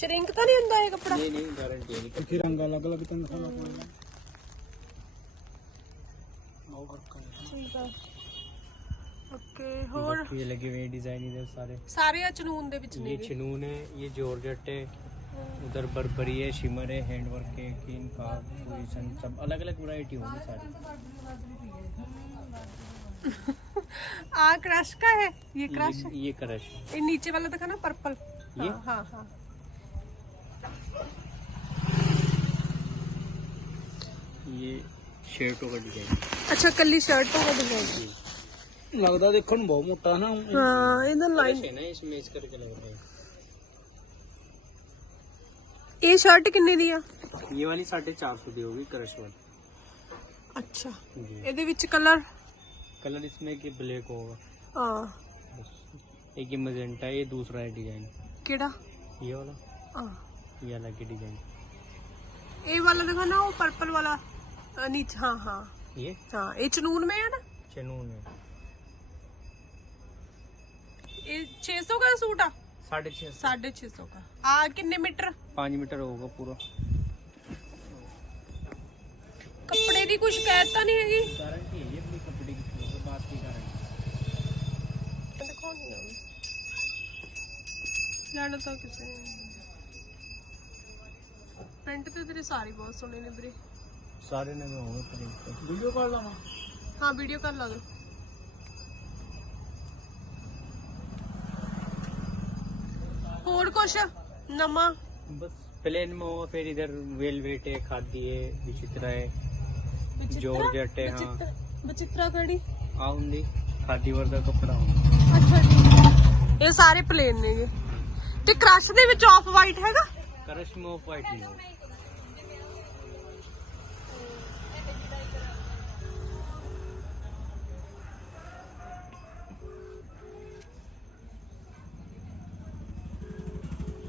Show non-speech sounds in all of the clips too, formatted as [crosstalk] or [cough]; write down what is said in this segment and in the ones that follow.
Shrink ਤਾਂ ਨਹੀਂ ਹੁੰਦਾ ਇਹ ਕੱਪੜਾ नहीं नहीं गारंटी है ਇੱਥੇ ਰੰਗ ਅਲੱਗ ਅਲੱਗ ਤੈਨੂੰ ਦਿਖਾਉਣਾ ਪੜੇਗਾ ਆਓ ਫਰਕ ਹੈ ਠੀਕ ਆ ਓਕੇ ਹੋਰ ये लगे हुए हैं डिजाइन इधर सारे ਸਾਰੇ ਆ ਚਨੂਨ ਦੇ ਵਿੱਚ ਨੇ ये चनून है ये जॉर्जेट है उधर बर्बरी है शिमर है हैंडवर्क है कीन का पोजिशन सब अलग अलग वैरायटी होगी सारी आ क्रश का है ये क्रश ये, ये क्रश ये नीचे वाला दिखा ना पर्पल ये? हाँ हाँ हाँ शर्टों का डिजाइन अच्छा कली शर्ट होगा डिजाइन ਲੱਗਦਾ ਦੇਖਣ ਨੂੰ ਬਹੁਤ ਮੋਟਾ ਨਾ हाँ इधर लाइन है ना इसमें इस करके लग रहा है ये शर्ट किन्ने दी आ ये वाली साढ़े चार सौ दी होगी क्रश वाली अच्छा जी ਇਹਦੇ ਵਿੱਚ ਕਲਰ कलर इसमें कि ब्लैक होगा ਹਾਂ बस एक ये मजेंटा है ये दूसरा है डिजाइन ਕਿਹੜਾ ये वाला ਹਾਂ ये अलग ही डिजाइन ਇਹ ਵਾਲਾ ਦਿਖਾ ਨਾ ਉਹ पर्पल वाला अ, नीचे हाँ हाँ ये हाँ ये चनून में है ना चनून है ये 600 का सूट आ साढ़े छह सौ साढ़े छह सौ का आ किन्ने मीटर पाँच मीटर होगा पूरा ਕੱਪੜੇ ਦੀ ਕੁਝ ਕਹਿਤਾ ਨਹੀਂ ਹੈਗੀ गारंटी है ये अपनी कपड़े की छोड़ो, बात की गारंटी ਦਿਖਾਉਣੀ ਆ ਲੈਣਾ ਤਾਂ ਕਿਸੇ ਨੇ ਪੈਂਟ ਤੇ ਤੇਰੇ ਸਾਰੇ ਬਹੁਤ ਸੋਹਣੇ ਨੇ ਵੀਰੇ सारे नगे होंगे प्रिंट पे ਵੀਡੀਓ ਕਾਲ ਲਾਵਾਂ ਹਾਂ ਵੀਡੀਓ ਕਰ ਲਾ ਦੋ ਹੋਰ ਕੁਛ ਨਵਾਂ बस प्लेन में हो फिर इधर वेलवेट है खादी है विचित्रा है जॉर्जेट है हाँ ਬਚਿੱਤਰਾ ਕਿਹੜੀ आउंदी खादी वर्गा कपड़ा होगा ਅੱਛਾ ਜੀ ਇਹ ਸਾਰੇ ਪਲੇਨ ਨੇਗੇ ਤੇ ਕ੍ਰਸ਼ ਦੇ ਵਿੱਚ ਆਫ ਵਾਈਟ ਹੈਗਾ करश में ऑफ वाइट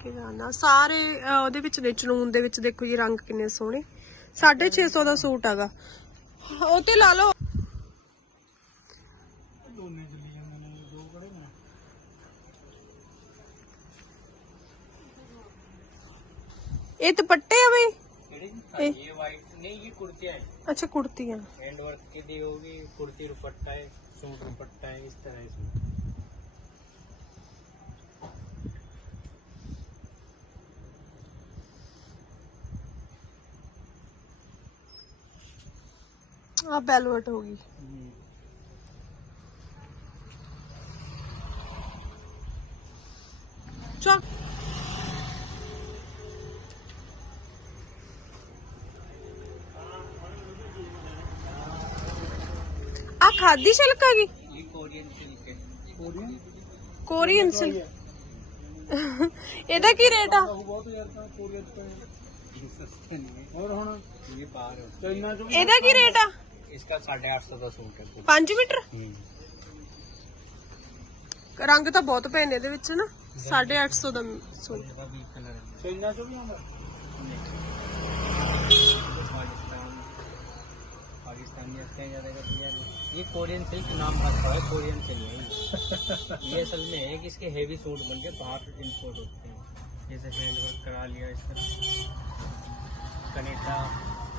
किराना ਕਿਰਾਨਾ ਸਾਰੇ ਅਹ, ਉਹਦੇ ਵਿੱਚ ਨੇ ਚਨੂਨ ਦੇ ਵਿੱਚ ਦੇਖੋ ਜੀ ਰੰਗ ਕਿੰਨੇ ਸੋਹਣੇ 650 ਦਾ ਸੂਟ ਹੈਗਾ ਉਹ ਤੇ ਲਾ ਲਓ ਦੋਨੇ ਚੱਲੀ ਜਾਂਦੇ ਨੇ ਦੋ ਕੜੇ ਨੇ ਇਹ ਦੁਪੱਟੇ ਆ ਬਈ ए- ये वाइट नहीं ये कुर्तियाँ हैं ਅੱਛਾ ਕੁੜਤੀਆਂ हैंड वर्क की दी होगी कुर्ती दुपट्टा है सूट दुपट्टा है इस तरह इसमें ਆ ਬੈਲਵਟ ਹੋ ਗਈ ਚਲ ਆ ਖਾਦੀ ਸਿਲਕ [laughs] ਆ ਗਈ ये कोरियन सिल्क है ਕੋਰੀਅਨ ਕੋਰੀਅਨ ਸਿਲਕ ਇਹਦਾ ਕੀ ਰੇਟ ਆ ਉਹ ਬਹੁਤ ਯਾਰ ਤਾਂ ਕੋਰੀਅਨ ਤੋਂ ये सस्ते नहीं है ਹੋਰ ਹੁਣ ये बाहर है ਚਾਈਨਾ ਚੋਂ ਇਹਦਾ ਕੀ ਰੇਟ ਆ इसका साढ़े आठ सौ का सूट है 5 ਮੀਟਰ हम्म। ਰੰਗ ਤਾਂ ਬਹੁਤ ਪਏ ਨੇ ਇਹਦੇ ਵਿੱਚ ਨਾ 850 ਦਾ ਸੂਟ इसका भी कलर है ਚਾਈਨਾ ਚੋਂ ਵੀ ਆਉਂਦਾ पाकिस्तान पाकिस्तानी रखते हैं ज्यादा का डिजाइन ये कोरियन सिल्क नाम रखा है कोरियन से नहीं है ये। ये असल में है कि इसके हेवी सूट बन के बाहर इम्पोर्ट होते हैं जैसे हैंड वर्क करा लिया इस तरह कनेडा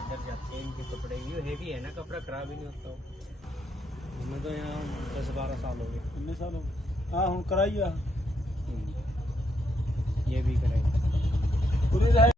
इधर जाते हैं इनके कपड़े ये हैवी है ना कपड़ा खराब ही नहीं होता। हमें तो यहाँ दस बारह साल हो गए। कितने साल हो गए? हाँ हूँ। कराइए हम्म। ये भी कराइए पूरी